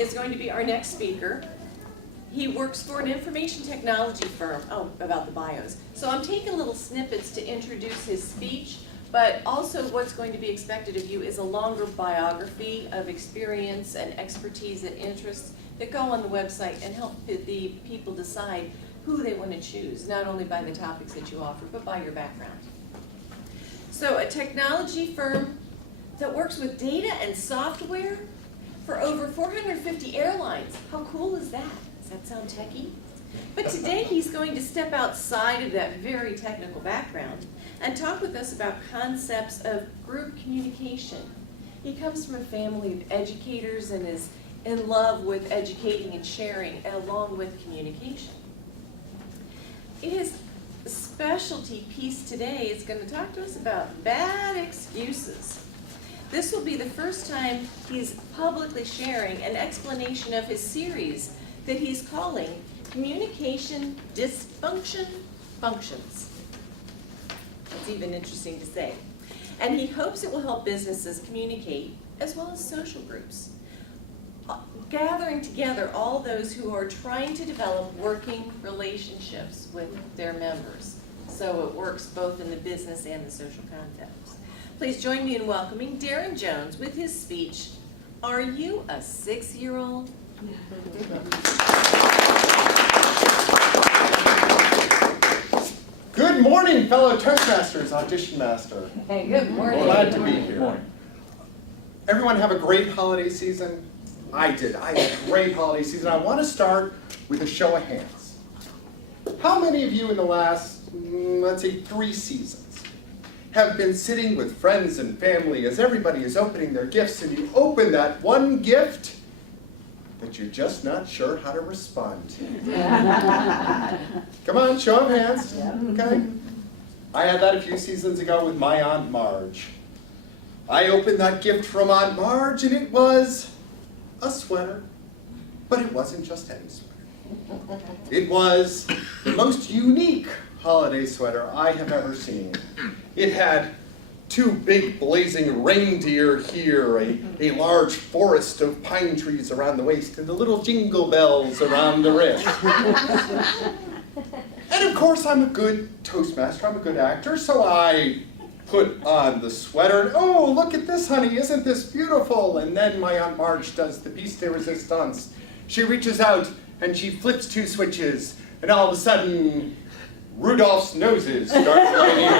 is going to be our next speaker. He works for an information technology firm. Oh, about the bios. So I'm taking little snippets to introduce his speech, but also what's going to be expected of you is a longer biography of experience and expertise and interests that go on the website and help the people decide who they want to choose, not only by the topics that you offer, but by your background. So a technology firm that works with data and software for over 450 airlines. How cool is that? Does that sound techie? But today he's going to step outside of that very technical background and talk with us about concepts of group communication. He comes from a family of educators and is in love with educating and sharing along with communication. His specialty piece today is going to talk to us about bad excuses. This will be the first time he's publicly sharing an explanation of his series that he's calling Communication Dysfunction Functions. That's even interesting to say. And he hopes it will help businesses communicate as well as social groups, gathering together all those who are trying to develop working relationships with their members. So it works both in the business and the social context. Please join me in welcoming Darin Jones with his speech, Are You a 6-Year-Old? Good morning, fellow Toastmasters, Audition Master. Hey, good morning. Glad to be here. Everyone have a great holiday season? I did. I had a great holiday season. I want to start with a show of hands. How many of you in the last, let's say, 3 seasons have been sitting with friends and family as everybody is opening their gifts and you open that one gift that you're just not sure how to respond to? Come on, show of hands. Okay. I had that a few seasons ago with my Aunt Marge. I opened that gift from Aunt Marge and it was a sweater, but it wasn't just any sweater. It was the most unique holiday sweater I have ever seen. It had 2 big blazing reindeer here, a large forest of pine trees around the waist, and the little jingle bells around the wrist. And of course, I'm a good Toastmaster, I'm a good actor, so I put on the sweater, and oh, look at this, honey, isn't this beautiful? And then my Aunt Marge does the piece de resistance. She reaches out and she flips 2 switches, and all of a sudden, Rudolph's noses start raining.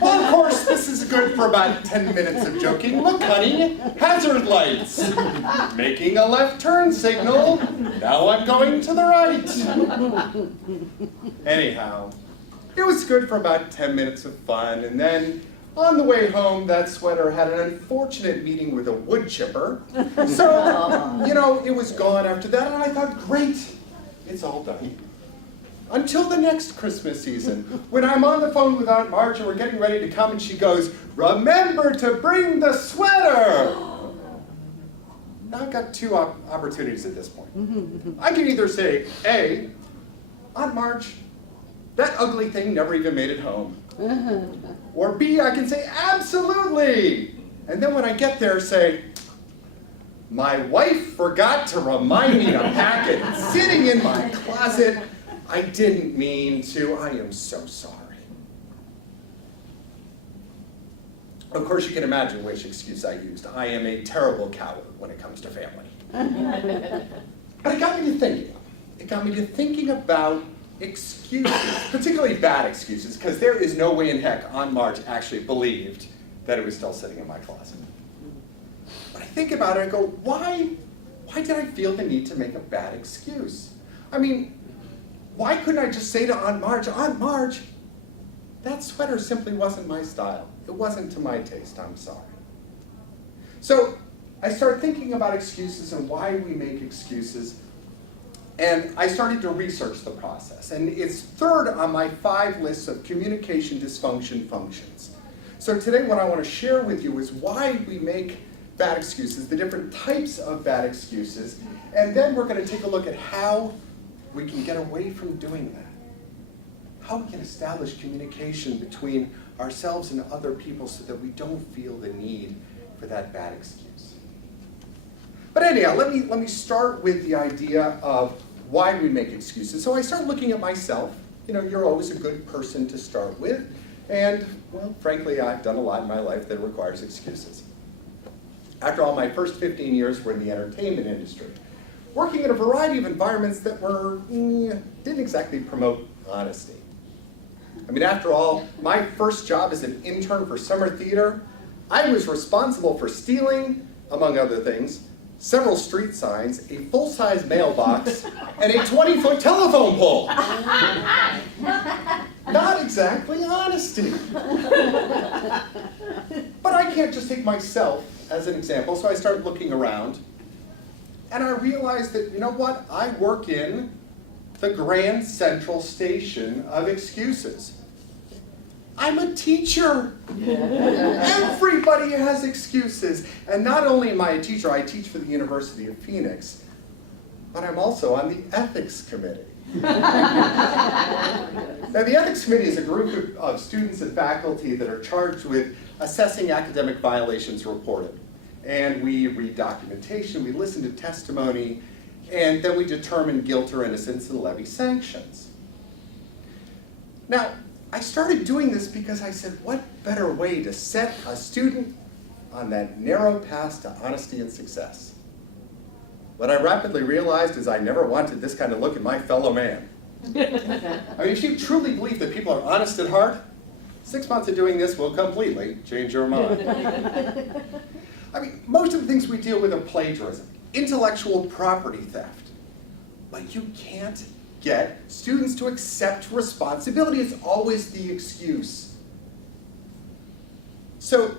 Well, of course, this is good for about 10 minutes of joking. Look, honey, hazard lights. Making a left turn signal. Now I'm going to the right. Anyhow, it was good for about 10 minutes of fun, and then on the way home, that sweater had an unfortunate meeting with a wood chipper. So, you know, it was gone after that, and I thought, great, it's all done. Until the next Christmas season, when I'm on the phone with Aunt Marge and we're getting ready to come, and she goes, remember to bring the sweater! Now I've got 2 opportunities at this point. I can either say, A, Aunt Marge, that ugly thing never even made it home. Or B, I can say, absolutely! And then when I get there, say, my wife forgot to remind me to pack it. It's sitting in my closet. I didn't mean to. I am so sorry. Of course, you can imagine which excuse I used. I am a terrible coward when it comes to family. But it got me to thinking. It got me to thinking about excuses, particularly bad excuses, because there is no way in heck Aunt Marge actually believed that it was still sitting in my closet. But I think about it and go, why did I feel the need to make a bad excuse? I mean, why couldn't I just say to Aunt Marge, that sweater simply wasn't my style. It wasn't to my taste, I'm sorry. So I started thinking about excuses and why we make excuses, and I started to research the process. And it's 3rd on my 5 lists of communication dysfunction functions. So today what I want to share with you is why we make bad excuses, the different types of bad excuses, and then we're going to take a look at how we can get away from doing that. How we can establish communication between ourselves and other people so that we don't feel the need for that bad excuse. But anyhow, let me start with the idea of why we make excuses. So I start looking at myself. You know, you're always a good person to start with. And, well, frankly, I've done a lot in my life that requires excuses. After all, my first 15 years were in the entertainment industry, working in a variety of environments that didn't exactly promote honesty. I mean, after all, my first job as an intern for summer theater, I was responsible for stealing, among other things, several street signs, a full-size mailbox, and a 20-foot telephone pole. Not exactly honesty. But I can't just take myself as an example, so I started looking around, and I realized that, you know what, I work in the Grand Central Station of excuses. I'm a teacher. Everybody has excuses. And not only am I a teacher, I teach for the University of Phoenix, but I'm also on the ethics committee. Now, the ethics committee is a group of students and faculty that are charged with assessing academic violations reported. And we read documentation, we listen to testimony, and then we determine guilt or innocence and levy sanctions. Now, I started doing this because I said, what better way to set a student on that narrow path to honesty and success? What I rapidly realized is I never wanted this kind of look at my fellow man. I mean, if you truly believe that people are honest at heart, 6 months of doing this will completely change your mind. I mean, most of the things we deal with are plagiarism, intellectual property theft. But you can't get students to accept responsibility. It's always the excuse. So,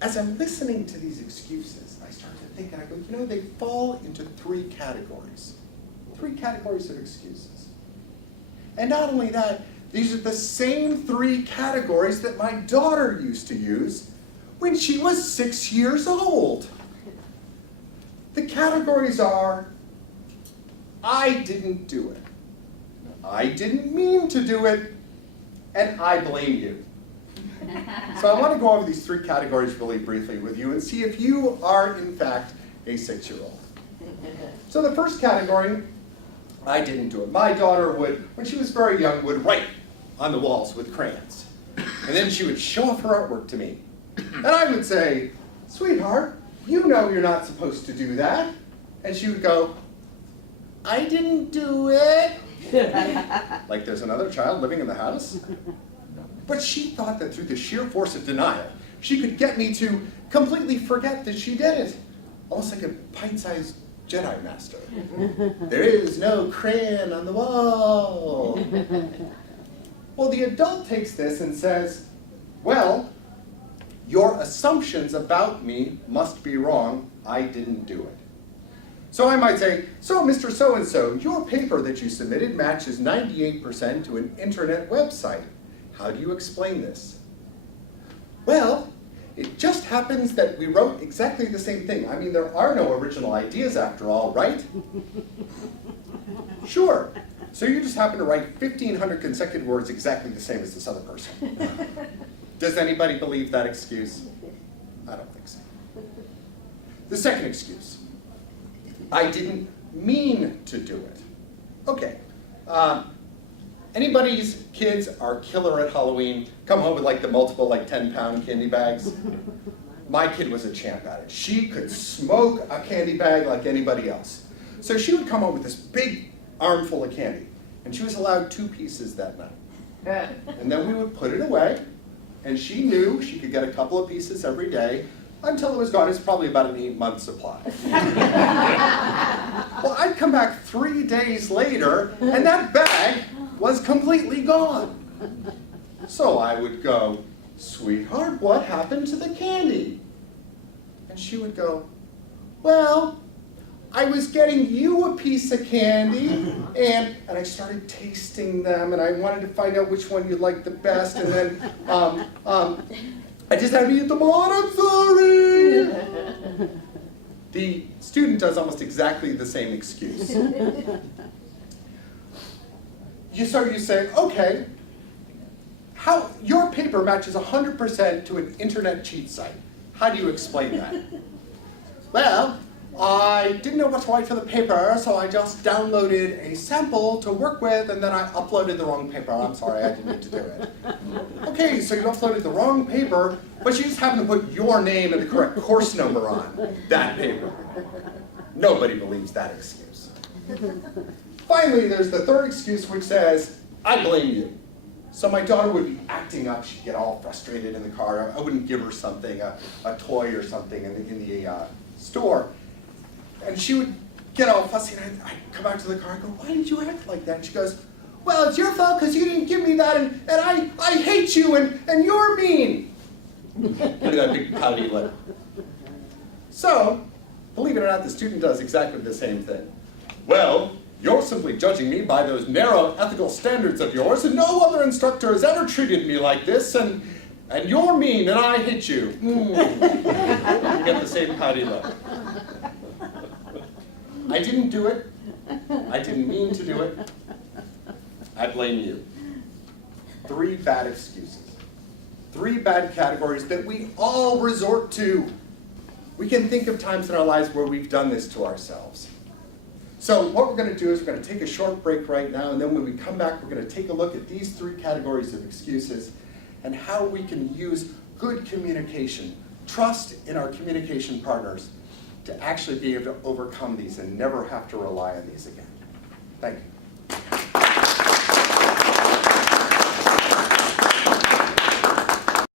as I'm listening to these excuses, I start to think, and I go, you know, they fall into three categories. Three categories of excuses. And not only that, these are the same three categories that my daughter used to use when she was 6 years old. The categories are, I didn't do it, I didn't mean to do it, and I blame you. So I want to go over these three categories really briefly with you and see if you are, in fact, a 6-year-old. So the first category, I didn't do it. My daughter would, when she was very young, would write on the walls with crayons. And then she would show off her artwork to me. And I would say, sweetheart, you know you're not supposed to do that. And she would go, I didn't do it. Like there's another child living in the house. But she thought that through the sheer force of denial, she could get me to completely forget that she did it. Almost like a pint-sized Jedi Master. There is no crayon on the wall. Well, the adult takes this and says, well, your assumptions about me must be wrong. I didn't do it. So I might say, so Mr. So-and-so, your paper that you submitted matches 98% to an internet website. How do you explain this? Well, it just happens that we wrote exactly the same thing. I mean, there are no original ideas after all, right? Sure. So you just happen to write 1,500 consecutive words exactly the same as this other person. Does anybody believe that excuse? I don't think so. The second excuse. I didn't mean to do it. Okay. Anybody's kids are killer at Halloween, come home with like the multiple 10-pound candy bags? My kid was a champ at it. She could smoke a candy bag like anybody else. So she would come home with this big armful of candy, and she was allowed 2 pieces that night. And then we would put it away, and she knew she could get a couple of pieces every day until it was gone. It's probably about an 8-month supply. Well, I'd come back 3 days later, and that bag was completely gone. So I would go, sweetheart, what happened to the candy? And she would go, well, I was getting you a piece of candy, and I started tasting them, and I wanted to find out which one you liked the best, and then I just had to eat them all, I'm sorry. The student does almost exactly the same excuse. So you say, okay, your paper matches 100% to an internet cheat site. How do you explain that? Well, I I didn't know what to write for the paper, so I just downloaded a sample to work with, and then I uploaded the wrong paper. I'm sorry, I didn't mean to do it. Okay, so you uploaded the wrong paper, but you just happen to put your name and the correct course number on that paper. Nobody believes that excuse. Finally, there's the third excuse, which says, I blame you. So my daughter would be acting up. She'd get all frustrated in the car. I wouldn't give her something, a toy or something in the store. And she would get all fussy, and I'd come out to the car and go, why did you act like that? And she goes, well, it's your fault because you didn't give me that, and I hate you, and you're mean. Look at that big pouty lip. So, believe it or not, the student does exactly the same thing. Well, you're simply judging me by those narrow ethical standards of yours, and no other instructor has ever treated me like this, and you're mean, and I hate you. You get the same pouty look. I didn't do it. I didn't mean to do it. I blame you. 3 bad excuses. 3 bad categories that we all resort to. We can think of times in our lives where we've done this to ourselves. So what we're going to do is we're going to take a short break right now, and then when we come back, we're going to take a look at these 3 categories of excuses and how we can use good communication, trust in our communication partners, to actually be able to overcome these and never have to rely on these again. Thank you.